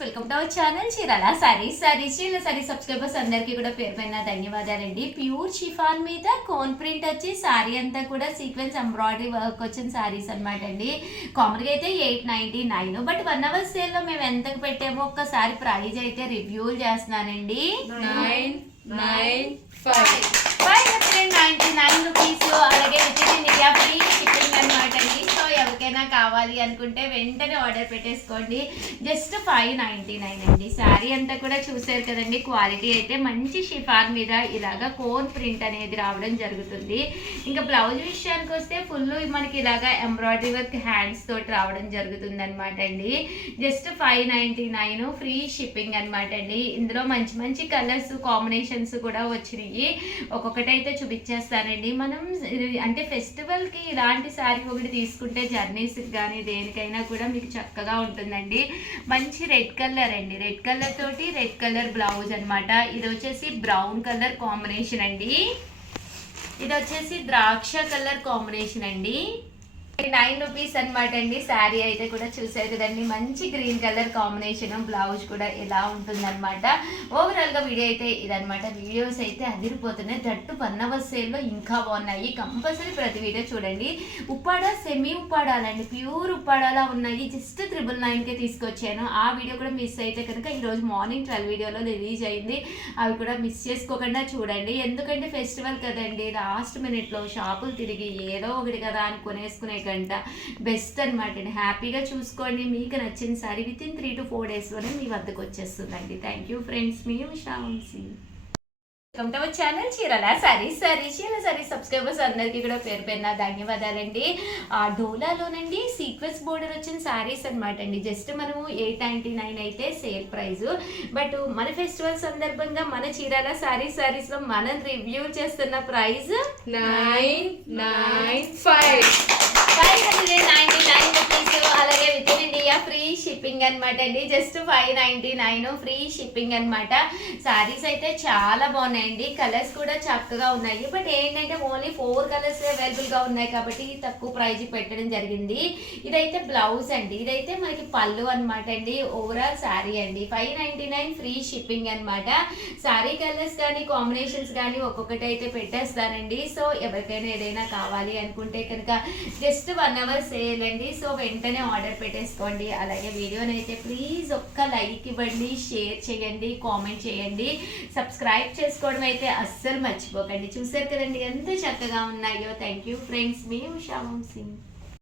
Welcome to our channel Chirala sarees Chirala sarees subscribers అందరికీ కూడా పేరు పైన ధన్యవాదాలండి. ప్యూర్ షిఫాన్ మీద కోన్ ప్రింట్ వచ్చి సారీ అంతా కూడా సీక్వెన్స్ ఎంబ్రాయిడరీ వర్క్ వచ్చిన సారీస్ అనమాట అండి. కామన్గా అయితే 899, బట్ 1 hour సేల్ లో మేము ఎంతకు పెట్టామో ఒక్కసారి ప్రైజ్ అయితే రివ్యూలు చేస్తున్నానండి. 599 రూపీస్. అలాగే with in India free shipping అనమాట అండి. సో ఎవరికైనా కావాలి అనుకుంటే వెంటనే ఆర్డర్ పెట్టేసుకోండి. జస్ట్ 599 అండి. శారీ అంతా కూడా చూసారు కదండి. క్వాలిటీ అయితే మంచి షిఫాన్ మీద ఇలాగా కోన్ ప్రింట్ అనేది రావడం జరుగుతుంది. ఇంకా బ్లౌజ్ విషయానికి వస్తే ఫుల్ మనకి ఇలాగా ఎంబ్రాయిడరీ వర్క్ హ్యాండ్స్ తోటి రావడం జరుగుతుంది అనమాట అండి. జస్ట్ 599 ఫ్రీ షిప్పింగ్ అనమాట అండి. ఇందులో మంచి మంచి కలర్స్ కాంబినేషన్స్ కూడా వచ్చినాయి. ఒక్కొక్కటైతే చూపించేస్తానండి. మనం అంటే ఫెస్టివల్కి ఇలాంటి శారీ ఒకటి తీసుకుంటే జర్నీస్కి కానీ దేనికైనా కూడా మీకు చక్కగా ఉంటుందండి. మంచి రెడ్ కలర్ అండి. రెడ్ కలర్ తోటి రెడ్ కలర్ బ్లౌజ్ అనమాట. ఇది వచ్చేసి బ్రౌన్ కలర్ కాంబినేషన్ అండి. ఇది వచ్చేసి ద్రాక్ష కలర్ కాంబినేషన్ అండి. 9 రూపీస్ అనమాట అండి. శారీ అయితే కూడా చూసారు కదండి. మంచి గ్రీన్ కలర్ కాంబినేషన్. బ్లౌజ్ కూడా ఎలా ఉంటుంది అనమాట. ఓవరాల్ గా వీడియో అయితే ఇదనమాట. వీడియోస్ అయితే అదిరిపోతున్నాయి. దట్టు 1 hour సేల్లో ఇంకా బాగున్నాయి. కంపల్సరీ ప్రతి వీడియో చూడండి. ఉప్పాడ సెమీ ఉప్పాడాలండి. ప్యూర్ ఉప్పాడాలా ఉన్నాయి. జస్ట్ 999కే తీసుకొచ్చాను. ఆ వీడియో కూడా మిస్ అయితే కనుక ఈరోజు మార్నింగ్ 12 వీడియోలో రిలీజ్ అయింది. అవి కూడా మిస్ చేసుకోకుండా చూడండి. ఎందుకంటే ఫెస్టివల్ కదండి. లాస్ట్ మినిట్లో షాపులు తిరిగి ఏదో ఒకటి కదా అని కొనేసుకునే గంట బెస్ట్ అనమాట అండి. హ్యాపీగా చూసుకోండి. మీకు నచ్చిన సారీ విత్ ఇన్ 3 to 4 daysలోనే మీ వద్దకు వచ్చేస్తుందండి. Thank you friends. మీ Ushavamsi. Welcome to our channel Chirala sarees Chirala sarees subscribers అందరికీ కూడా పేరు పేరున ధన్యవాదాలండి. ఆ డోలాలోనండి సీక్వెన్స్ బోర్డర్ వచ్చిన సారీస్ అనమాట అండి. జస్ట్ మనము 899 అయితే సేల్ ప్రైస్. బట్ మన ఫెస్టివల్ సందర్భంగా మన చీరాల సారీస్ లో మనం రివ్యూ చేస్తున్న ప్రైస్ 599 రూపీస్. అలాగే with in India free shipping అనమాట అండి. జస్ట్ 599 ఫ్రీ షిప్పింగ్ అనమాట. సారీస్ అయితే చాలా బాగున్నాయండి. కలర్స్ కూడా చక్కగా ఉన్నాయి. బట్ ఏంటంటే ఓన్లీ 4 కలర్స్ అవైలబుల్ గా ఉన్నాయి కాబట్టి తక్కువ ప్రైజ్ పెట్టడం జరిగింది. ఇదైతే బ్లౌజ్ అండి. ఇదైతే మనకి పళ్ళు అనమాట అండి. ఓవరాల్ శారీ అండి. 599 ఫ్రీ షిప్పింగ్ అనమాట. శారీ కలర్స్ కానీ కాంబినేషన్స్ కానీ ఒక్కొక్కటి అయితే పెట్టేస్తానండి. సో ఎవరికైనా ఏదైనా కావాలి అనుకుంటే కనుక జస్ట్ 1 hour సేల్ అండి. సో వెంటనే ఆర్డర్ పెట్టేసుకోండి. అలాగే వీడియోని అయితే ప్లీజ్ ఒక్క లైక్ ఇవ్వండి, షేర్ చేయండి, కామెంట్ చేయండి, సబ్స్క్రైబ్ చేసుకోవడం అయితే అస్సలు మర్చిపోకండి. చూసారు కదండి ఎంత చక్కగా ఉన్నాయో. Thank you friends. మీ ఉషావంశీ.